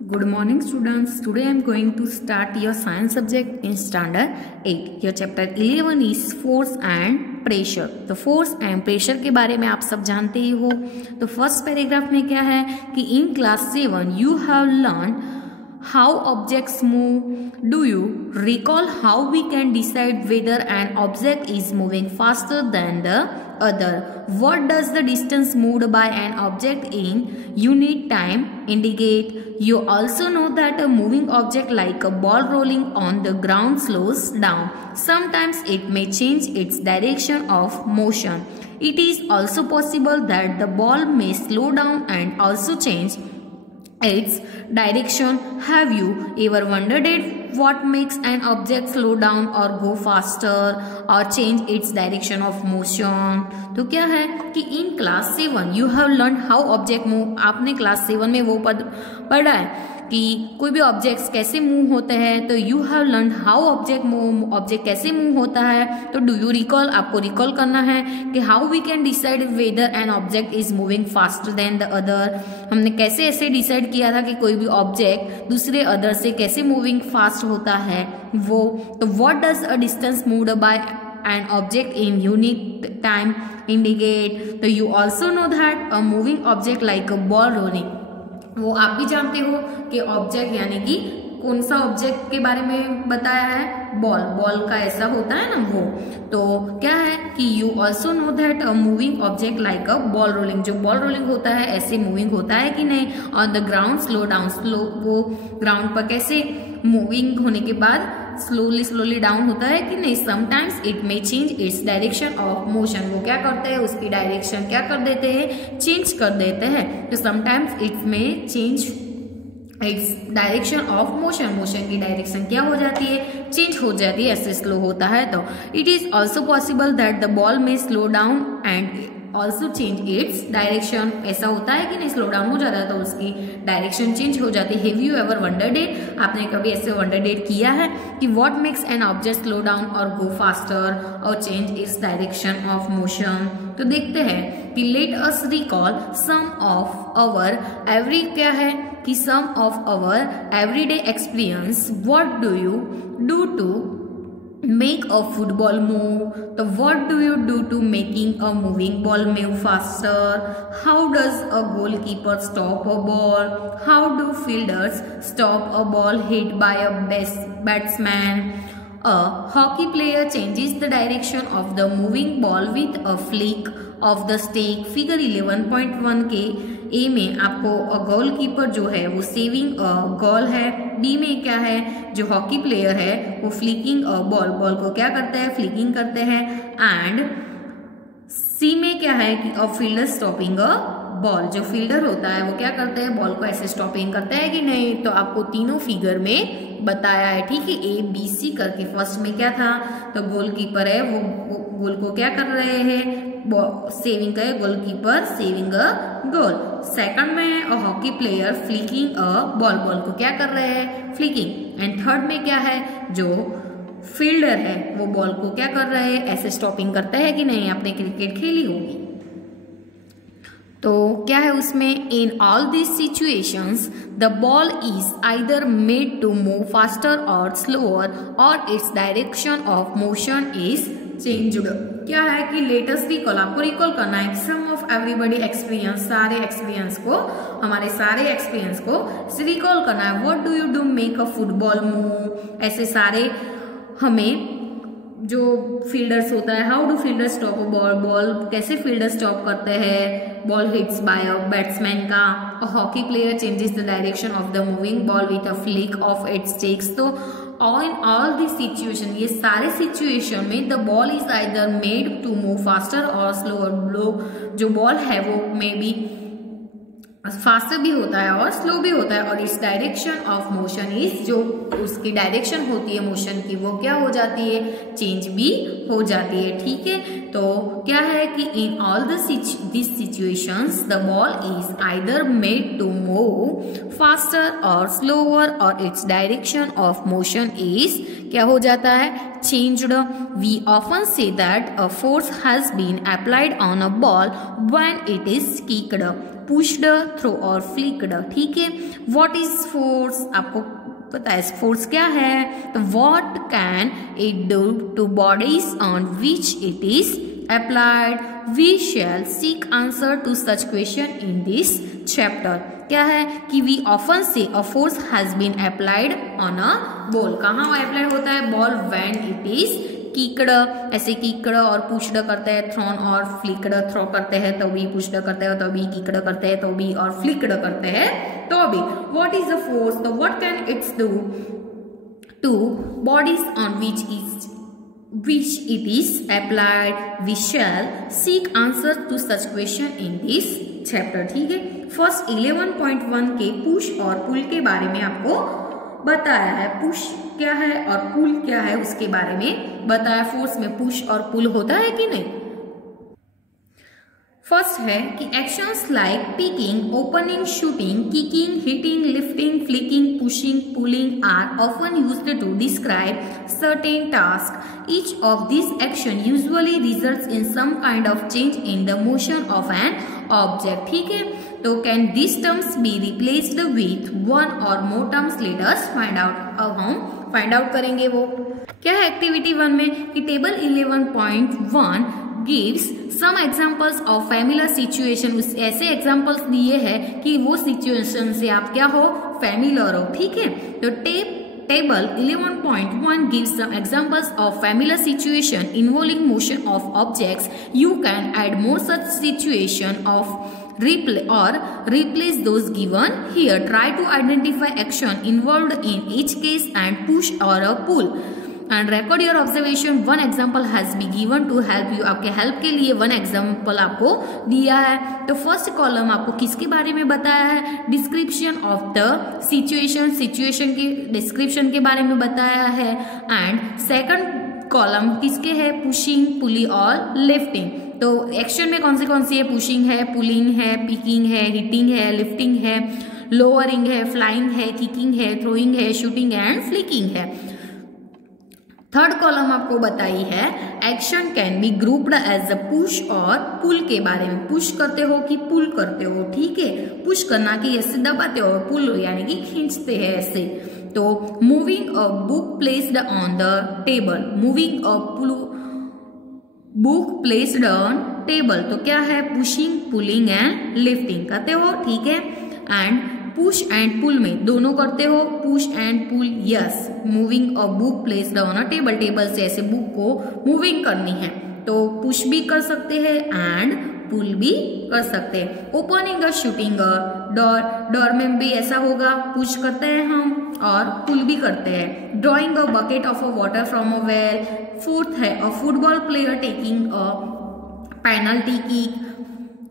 Good morning students. Today I am going to start your science subject in standard 8. Your chapter 11 is force and pressure. तो force and pressure के बारे में आप सब जानते ही हो. तो फर्स्ट पैराग्राफ में क्या है कि in class 7 you have learned how objects move. Do you recall how we can decide whether an object is moving faster than the other? What does the distance moved by an object in unit time indicate? You also know that a moving object like a ball rolling on the ground slows down. Sometimes it may change its direction of motion. It is also possible that the ball may slow down and also change its direction. Have you ever wondered what makes an object slow down or go faster or change its direction of motion? तो क्या है कि in class 7 you have learned how object move. आपने class 7 में वो पढ़ा है कि कोई भी ऑब्जेक्ट्स कैसे मूव होते हैं. तो you have learn how object कैसे मूव होता है. तो डू यू रिकॉल, आपको रिकॉल करना है कि how we can decide whether an object is moving faster than the other. हमने कैसे ऐसे डिसाइड किया था कि कोई भी ऑब्जेक्ट दूसरे अदर से कैसे मूविंग फास्ट होता है वो. तो what does a distance moved by an object in unit time indicate? तो you also know that a moving object like a ball rolling, वो आप भी जानते हो कि ऑब्जेक्ट यानी कि कौन सा ऑब्जेक्ट के बारे में बताया है, बॉल का ऐसा होता है ना वो. तो क्या है कि you also know that a moving object like a ball rolling, जो बॉल रोलिंग होता है ऐसे मूविंग होता है कि नहीं. On the ground slow down, slow वो ग्राउंड पर कैसे मूविंग होने के बाद स्लोली डाउन होता है कि नहीं. Sometimes it may change its direction of motion, वो क्या करते हैं उसकी डायरेक्शन क्या कर देते हैं, चेंज कर देते हैं. तो sometimes it may change its direction of motion, motion की डायरेक्शन क्या हो जाती है, चेंज हो जाती है, ऐसे स्लो होता है. तो it is also possible that the ball may slow down and also change its direction. ऐसा होता है कि नहीं, स्लो डाउन हो जाता है तो उसकी डायरेक्शन चेंज हो जाती है. Have you ever wondered it, आपने कभी ऐसे वंडर्ड इट किया है कि what makes an object slow down और गो फास्टर और change its direction of motion. तो देखते हैं कि let us recall some of our every, क्या है कि some of our everyday experience. What do you do to make a football move? So what do you do to making a moving ball move faster? How does a goalkeeper stop a ball? How do fielders stop a ball hit by a batsman? A hockey player changes the direction of the moving ball with a flick of the stick. Figure 11.1 के A में आपको goalkeeper जो है वो saving गोल है. B में क्या है, जो हॉकी प्लेयर है वो फ्लिकिंग बॉल को क्या करते हैं, फ्लिकिंग करते हैं. एंड सी में क्या है कि फील्डर स्टॉपिंग अ बॉल, जो फील्डर होता है वो क्या करते हैं, बॉल को ऐसे स्टॉपिंग करते हैं कि नहीं. तो आपको तीनों फिगर में बताया है, ठीक है, ए बी सी करके. फर्स्ट में क्या था, तो गोलकीपर है वो गोल को क्या कर रहे हैं, सेविंग का है, गोलकीपर सेविंग अ गोल. सेकंड में है hockey player flicking a ball को क्या कर रहे हैं, फ्लिकिंग. एंड थर्ड में क्या है, जो फील्डर है वो बॉल को क्या कर रहे हैं, ऐसे स्टॉपिंग करते हैं कि नहीं. आपने क्रिकेट खेली होगी तो क्या है उसमें, in all this situations the ball is either made to move faster और स्लोअर और its direction of motion is changed. क्या है कि लेटेस्ट रिकॉल, आपको रिकॉल करना है सम ऑफ एवरीबॉडी एक्सपीरियंस, सारे एक्सपीरियंस को, हमारे सारे एक्सपीरियंस को रिकॉल करना है. What do you do make a football move, ऐसे सारे हमें जो फील्डर्स होता है, how do fielder stop a ball कैसे फील्डर स्टॉप करते हैं, ball hits by a batsman का. Hockey player changes the direction of the moving ball with a flick of its sticks. तो इन ऑल दिस सिचुएशन, ये सारे situation में the ball is either made to move faster और slower. जो ball है वो may be faster भी होता है और स्लो भी होता है. और इस डायरेक्शन ऑफ मोशन इज, जो उसकी डायरेक्शन होती है मोशन की वो क्या हो जाती है, चेंज भी हो जाती है, ठीक है. तो क्या है कि in all this situations the ball is either made to move faster और स्लोअर और its direction of motion is क्या हो जाता है, changed. We often say that a force has been applied on a ball when it is kicked. Pushed, throw और flicked. ठीक है, what is force, आपको पता है फोर्स क्या है। तो what can it do two bodies on which it is applied? We shall seek answer to such question in this chapter. क्या है कि we often say a force has been applied on a ball. कहाँ apply होता है ball? when it is kicked, ऐसे kicked और pushed करते हैं, thrown और flicked, throw करते हैं तो भी, pushed करते हैं तो भी, kicked करते हैं तो भी और flicked करते हैं तो भी। What is the force? तो what can it do to bodies on which it is applied? We shall seek answer to such question in this chapter. ठीक है, फर्स्ट 11.1 के पुश और पुल के बारे में आपको बताया है। पुश क्या है और पुल क्या है उसके बारे में बताया। फोर्स में पुश और पुल होता है कि नहीं। फर्स्ट है कि actions like picking, opening, shooting, kicking, hitting, lifting, flicking, pushing, pulling are often used to describe certain task. Each of this action usually results in some kind of change in the motion of an object. ठीक है, तो can this terms be replaced with one और more terms? Let us find out. अब हम find out करेंगे वो क्या है एक्टिविटी 1 में कि table 11.1 gives some examples of familiar situation। उस ऐसे एग्जाम्पल्स दिए हैं कि वो सिचुएशन से आप क्या हो, फैमिलियर हो। ठीक है, तो table 11.1 gives some examples of familiar situation involving motion of objects. You can add more such situation of replace those given here. Try to identify action involved in each case and push or a pull and record your observation. One example has been given to help you. आपके help के लिए one example आपको दिया है। तो first column आपको किसके बारे में बताया है? Description of the situation, situation की डिस्क्रिप्शन के बारे में बताया है। एंड सेकंड कॉलम किसके है? पुशिंग, पुली और लिफ्टिंग। तो एक्शन में कौन सी है? पुशिंग है, पुलिंग है, पिकिंग है, हिटिंग है, लिफ्टिंग है, लोअरिंग है, फ्लाइंग है, किकिंग है, थ्रोइंग है, शूटिंग एंड फ्लिकिंग है। थर्ड कॉलम आपको बताई है action can be grouped as a push और पुल के बारे में। पुश करते हो कि पुल करते हो। ठीक है, पुश करना कि ऐसे दबाते हो, पुल यानी कि खींचते हैं ऐसे। तो moving a book placed on the table, moving a book placed on table, तो क्या है? पुशिंग, पुलिंग एंड लिफ्टिंग करते हो। ठीक है, एंड पुश एंड पुल में दोनों करते हो, push and pull. Yes, moving a book placed on a table, table से ऐसे बुक को मूविंग करनी है तो पुश भी कर सकते हैं एंड पुल भी कर सकते हैं। Opening a shooting a door, door में भी ऐसा होगा, पुश करते हैं हम और पुल भी करते हैं। Drawing a bucket of a water from a well. Fourth है a football player taking a penalty kick.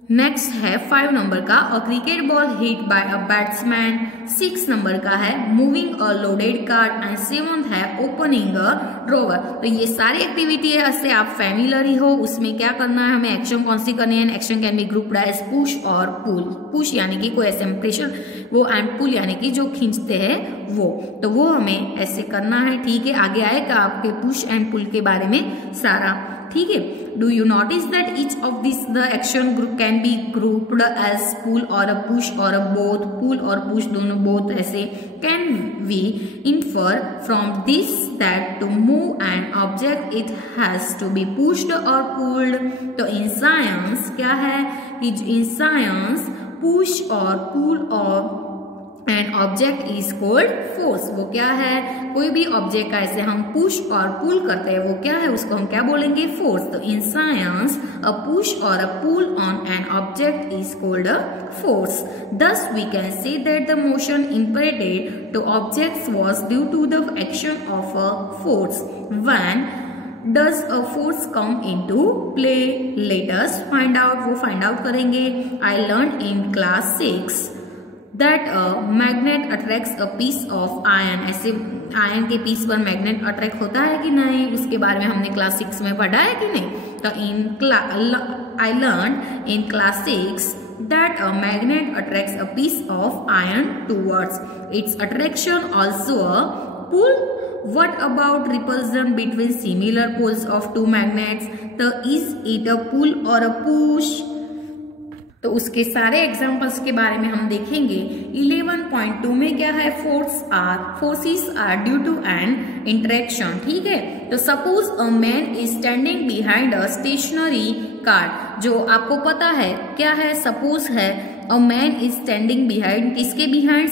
Next है 5 नंबर का a cricket ball hit by a batsman. 6 number का है moving a loaded card and 7th है opening a drawer. तो ये सारी activity है, इससे आप फैमिलियर ही हो। उसमें क्या करना है हमें, एक्शन कौन सी करनी है। Action can be grouped as push और पुल। पुश यानी कि कोई ऐसे प्रेशर वो, एंड पुल यानी कि जो खींचते हैं वो, तो वो हमें ऐसे करना है। ठीक है, आगे आएगा आपके पुश एंड पुल के बारे में सारा। ठीक है, do you notice that each of this the action group can be grouped as pull और अ पुश और अ बोथ। पुल और पुश दोनों बोथ ऐसे। Can we infer from this that to move an object it has to be pushed और pulled. तो in science क्या है कि इन साइंस पुश और पुल और N object is called force. वो क्या है, कोई भी ऑब्जेक्ट का ऐसे हम पुश और पुल करते हैं वो क्या है, उसको हम क्या बोलेंगे, फोर्स। तो इन साइंस अ पुश और a pull on an object is called a force. Thus we can say that the motion imparted to objects was due to the action of a force. When does a force come into play? Let us find out. वो find out करेंगे। I learned in class 6 that a magnet attracts a piece of iron. ऐसे ion के piece पर magnet attract होता है कि नहीं, उसके बारे में हमने क्लास 6 में पढ़ा है कि नहीं। तो I learned in class 6 that a magnet attracts a piece of iron towards its attraction, also a pull. What about repulsion between similar poles of two magnets? So is it a pull or a push? तो तो उसके सारे examples के बारे में हम देखेंगे। 11.2 में क्या है, forces are due to an interaction, ठीक है। तो suppose a man is standing behind a stationary car, जो आपको पता है क्या है, सपोज है a man is standing behind, किसके बिहाइंड,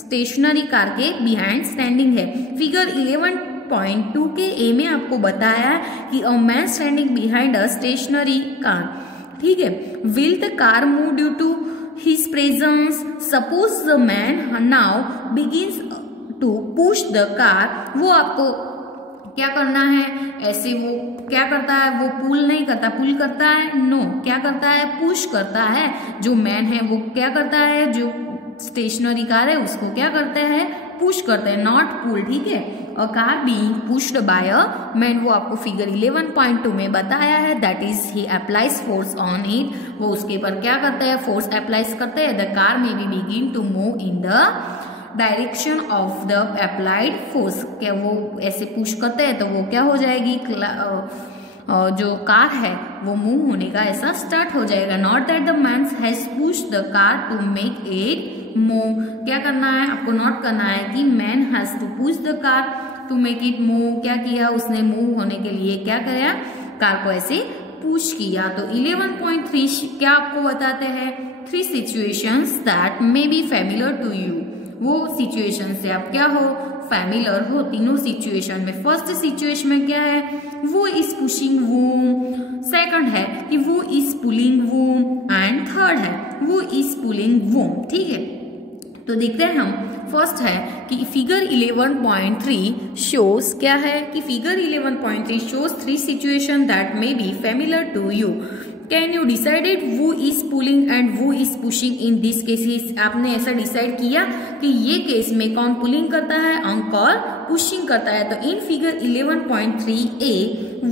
स्टेशनरी कार के बिहाइंड स्टैंडिंग है। फिगर 11.2 के ए में आपको बताया कि a man standing behind a stationary car, ठीक है। Will the car move due to his presence, suppose the man now begins to push the car, वो आपको क्या करना है, ऐसे वो क्या करता है, वो पुल नहीं करता, पुल करता है, नो, क्या करता है, पुश करता है। जो मैन है वो क्या करता है, जो स्टेशनरी कार है उसको क्या करते हैं, पुश करते हैं, नॉट पुल, ठीक है। A car being pushed by a man, वो आपको फिगर 11.2 में बताया है, that is he applies force on it, वो उसके ऊपर क्या करते हैं, फोर्स अप्लाइज करते हैं। The car may be begin to move in the direction of the applied force, क्या वो ऐसे पुश करते हैं तो वो क्या हो जाएगी, जो कार है वो मूव होने का ऐसा स्टार्ट हो जाएगा। Not that the man has pushed the car to make it move, क्या करना है आपको, नोट करना है कि man has to push the car to make it move, क्या किया उसने, मूव होने के लिए क्या किया, कार को ऐसे पुश किया। तो 11.3 क्या आपको बताते हैं, 3 situations that may be familiar to you, वो सिचुएशन से आप क्या हो, फैमिलियर हो। तीनों सिचुएशन में, फर्स्ट सिचुएशन में क्या है, वो इज पुशिंग वूम, सेकंड है कि वो इज पुलिंग वूम, एंड थर्ड है वो इज पुलिंग वूम, ठीक है। तो देखते हैं हम, फर्स्ट है कि फिगर 11.3 शोज क्या है, कि figure 11.3 shows 3 situation that may be familiar to you. Can you decided who is pulling and who is pushing in this cases, आपने ऐसा डिसाइड किया कि ये केस में कौन पुलिंग करता है और पुशिंग करता है। तो इन फिगर 11.3a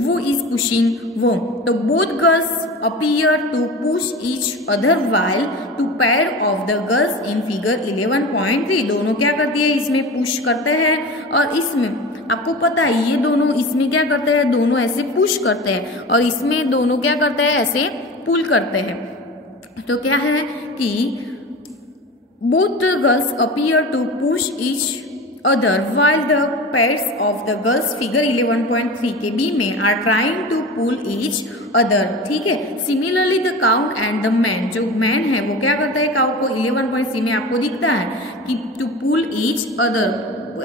वो इज पुशिंग वो, तो both girls appear to push each other while two pair of the girls in figure 11.3, दोनों क्या करती है, इसमें पुश करते हैं और इसमें आपको पता है ये दोनों इसमें क्या करते हैं, दोनों ऐसे पुश करते हैं और इसमें दोनों क्या करते हैं, ऐसे पुल करते हैं। तो क्या है कि both the girls appear to push each other while the pairs of the girls figure 11.3 के बी में are trying to pull each other, ठीक है। Similarly the cow and the man, जो मैन है वो क्या करता है, काउ को 11.3 में आपको दिखता है कि टू पुल ईच अदर,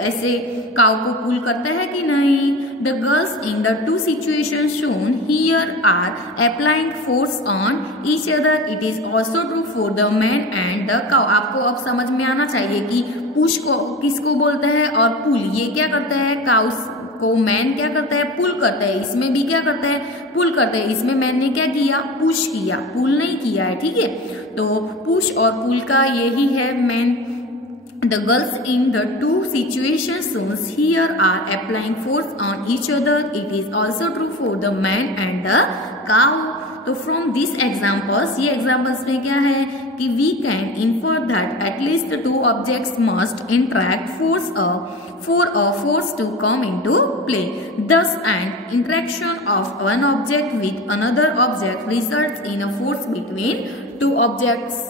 ऐसे काउ को पुल करता है कि नहीं। The girls in the 2 situation shown here are applying force on each other, it is also true for the man and the cow. आपको अब समझ में आना चाहिए कि पुश को किसको बोलते हैं और पुल ये क्या करता है, काउस को मैन क्या करता है, पुल करता है, इसमें भी क्या करता है, पुल करता है। इसमें मैन ने क्या किया, पुश किया, पुल नहीं किया है, ठीक है। तो पुश और पुल का यही है man. The girls in the 2 situations shown here are applying force on each other. It is also true for the man and the cow. तो from these examples, ये examples में क्या है कि we can infer that at least 2 objects must interact for a force to come into play. Thus, an interaction of one object with another object results in a force between 2 objects.